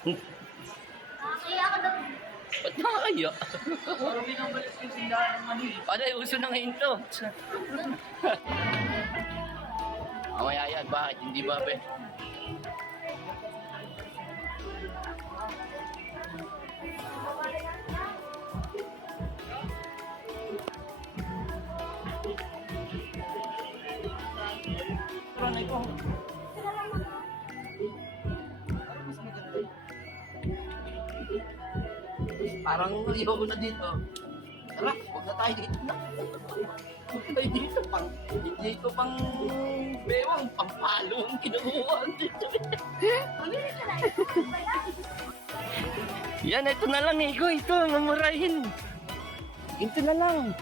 Kaya ka daw. Ba't nakakaya? Parang binabalik yung sindahan ng mani. Paano yung uso na ngayon to? Mamaya yan, bakit? Hindi ba, be? Ranay ko. Parang iba ko na dito. Tara, huwag na tayo dito na. Huwag tayo dito pang, hindi ko pang bewang, pampalo ang kinukuha dito. Mamili ka lang. Yan, ito na lang eh. Ito, mamurahin. Ito na lang.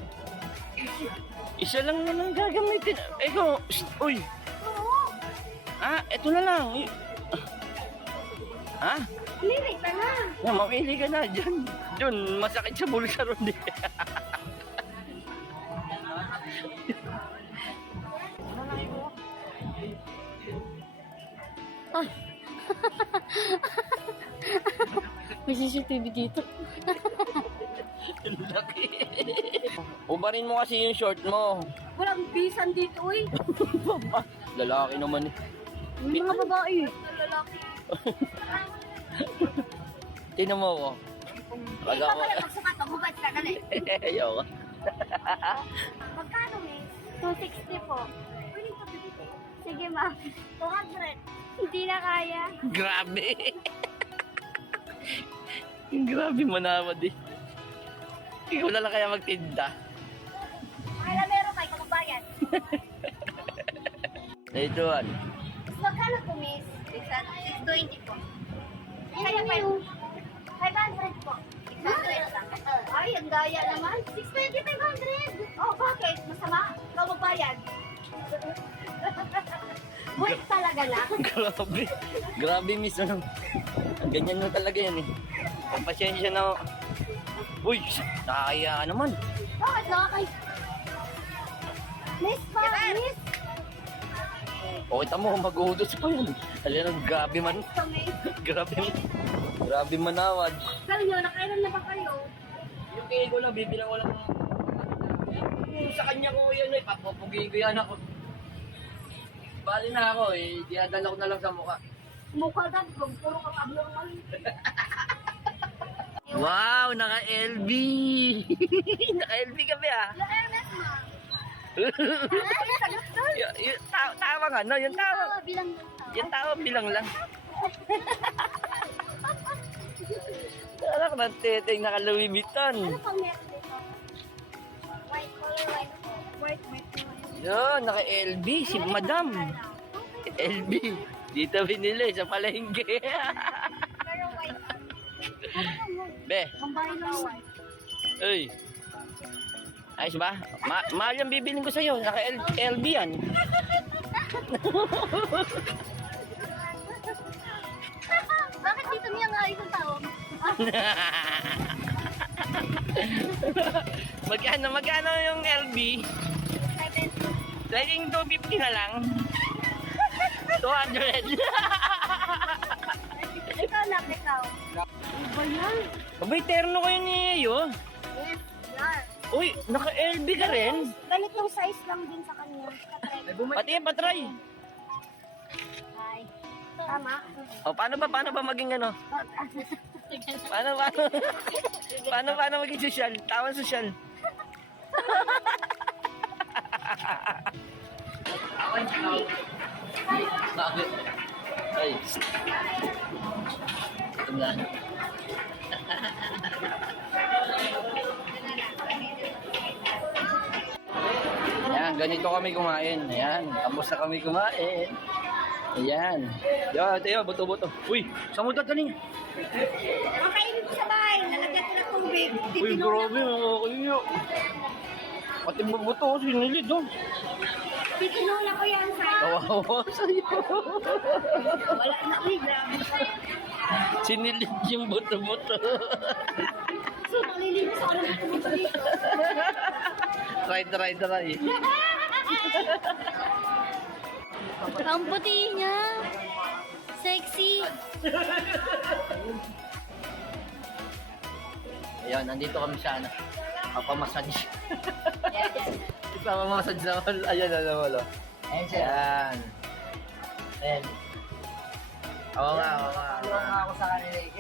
Isa lang naman gagamitin. Eko, uy. Oo. Ah, ito na lang. Ha? Mamili ka na. Yan, mamili ka na dyan. Dun, masakit sa bulsa ron eh. Ay. May CCTV dito. Laki. Ubarin mo kasi yung short mo. Walang bisan dito, uy. Lalaki naman eh. May mga babae. Lalaki. Tinan mo ko. Pag ako. Magsukat, magbubad ka, dali. Ayaw ka. Magkano, miss? 260 po. Pwede ko bibili. Sige, ma'am. 200. Hindi na kaya. Grabe. Grabe manawad eh. Ikaw na lang kaya magtinda. Kaya meron kayo kababayan. Ito ano. Magkano po, miss? 620 po. Kaya 500 po. 600 lang. Ay, ang daya naman. 620, 500. Oh, bakit? Masama? Ikaw magbayad. Wait talaga lang. Grabe. Grabe miss. Ano? Ganyan mo talaga yan eh. Pasensya na. Uy, nakakaya naman. Bakit nakakay? Miss pa, miss. O kita mo, mag-uutos pa yun. Alam mo, grabe man. Ito, miss. Grabe manawad. Sabi nyo, nakailan na ba kayo? Yung kaya ko lang, bibilang ko lang. Kung sa kanya ko yan eh, papupugiin ko yan ako. Bali na ako eh, dinadala ko na lang sa mukha. Mukha ka, puro ka abnormal. Wow, naka-LB! Naka-LB ka ba ah? Ernest, ma. Ay, sagot doon. Tawa nga, no? Yung tawa. Bilang lang. Yung tawa bilang lang. Anak ng teteng naka-Louis Vuitton. Ano pang meron dito? White color, white po. White. Yun, naka-LB, si Madam. LB. Dito binili sa palengke. Pero white. Be, Pambahay lang white. uy. Ayos ba? Mahal yung bibilin ko sa'yo. Naka-LB yan. Bakit dito niya nga isang tao? Magkano yung LB? 7. Laging 250 na lang. 200. Ikaw lang, ikaw. Ano ba yan? Abay, terno ko yun niyo. Yes, yan. Uy, naka-LB ka rin? Ganitong size lang din sa kanya. Pati yan, patry. Ay. Tama. O, paano ba maging ano? Paano maging sosyal? Tawan sosyal. Bakit? Ay. Ito nga. Ayan, ganito kami kumain. Ayan, tapos na kami kumain. Ayan. Yan, tayo, buto-buto. Uy, saan mo dadaling? Makainin ko sa bahay. Lalagyan ko ng tubig. Uy, grabe, nakakayo. Pati buto, sinilid, oh. Titinula ko yan sa... Kawawa sa'yo. Wala na, uy, grabe. Sinilid yung buto-buto. So, malilinis ako ng buto dito. Try. Ang puti niya. Sexy. yan. Ayan, nandito kami sa ano. Papamassage. Ipapamassage na wala. Ayan, ano wala. Ayun sir. Ayan. Ayan. Oo nga, oo nga. Tulong nga ako sa kanila eh.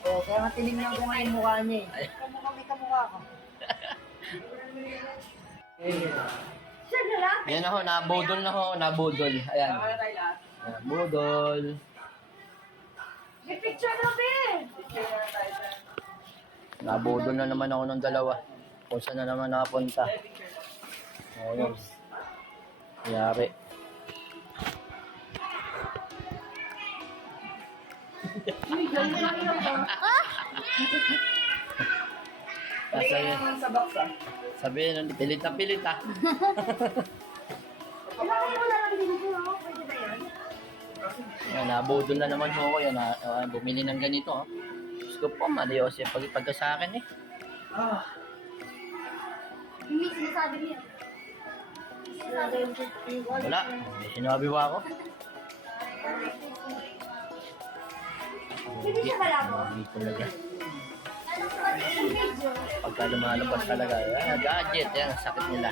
Kaya nga tinignan ko nga yung mukha niya eh. Ay. Kamukha may kamukha ko. Siya na lang. Ayan ako, nabudol na ako, nabudol. Ayan. Nabudol. May picture na, Ben. Nabudol na naman ako ng dalawa. Kung saan na naman nakapunta. Ayan. Yari. Sabihin, Sa baksa. sabihin, pilit na pilit ah. Ilagay mo na lang din ko, no? Pwede ba yan? Yan, nabudol na naman ako. Yan, bumili ng ganito. Oh. Gusto ko po, Marios, pagkipagka sa akin eh. Hindi sinasabi niya. Wala, may sinabi ba ako? Hindi siya malabo. Hindi talaga. Anong pwede yung video? Pagka lumalabas talaga, gadget, yan, ang sakit nila.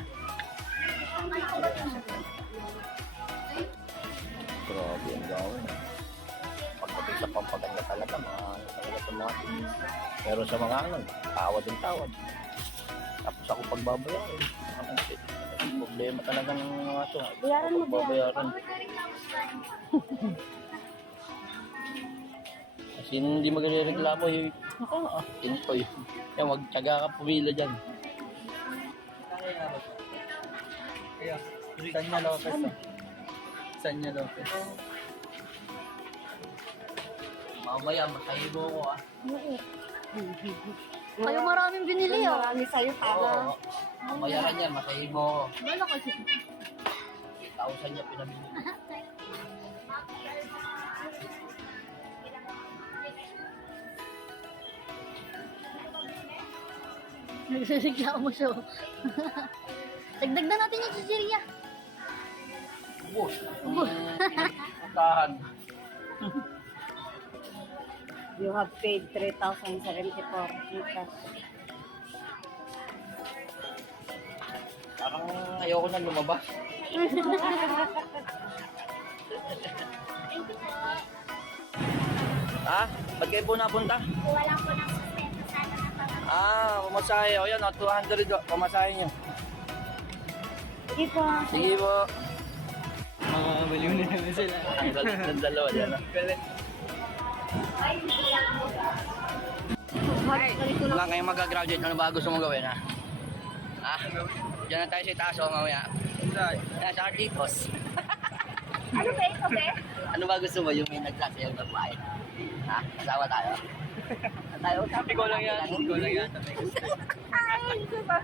Grabe ang gawin. Pagdating sa pampaganda talaga, mga ano talaga itong mga tinis. Pero sa mga ano, tawad ang tawad. Tapos ako pagbabayaran. Ang problema talaga ng mga ito. Bayaran mo, Babayaran. Kasi hindi magre-reklamo yung tinito yun. Yan, wag tiyaga ka pumila dyan. Sanya Lopez oh. Sanya Lopez. Mamaya, masahibo ko ah. Kayo maraming binili, oh. Marami sa'yo, Oo. Mamayaran yan, masahibo ko. Wala kasi. 1,000 niya pinamili. Nagsisigla mo siya. Dagdag na natin yung chichirya. Ubus. Tahan. You have paid 3,074 pesos. Parang ayoko na lumabas. Ha? Ba't kayo po napunta? Wala po ng sustento sana ng pamamahay. Pamasahe. O yan, 200 pamasahe niyo. Sige po. Sige po. Baliw na naman sila. Ang galit ng dalawa dyan. Galit. Wala kayong mag-graduate. Ano ba gusto mong gawin, ha? Ha? Diyan na tayo sa itaas o mamaya. Yan, sa Articos. Ano ba ito, be? Ano ba gusto mo? Yung may nagsasayaw ng bahay? Ha? Kasama tayo? Tayo? Ikaw lang yan. Ikaw lang yan. Ay, ito ba?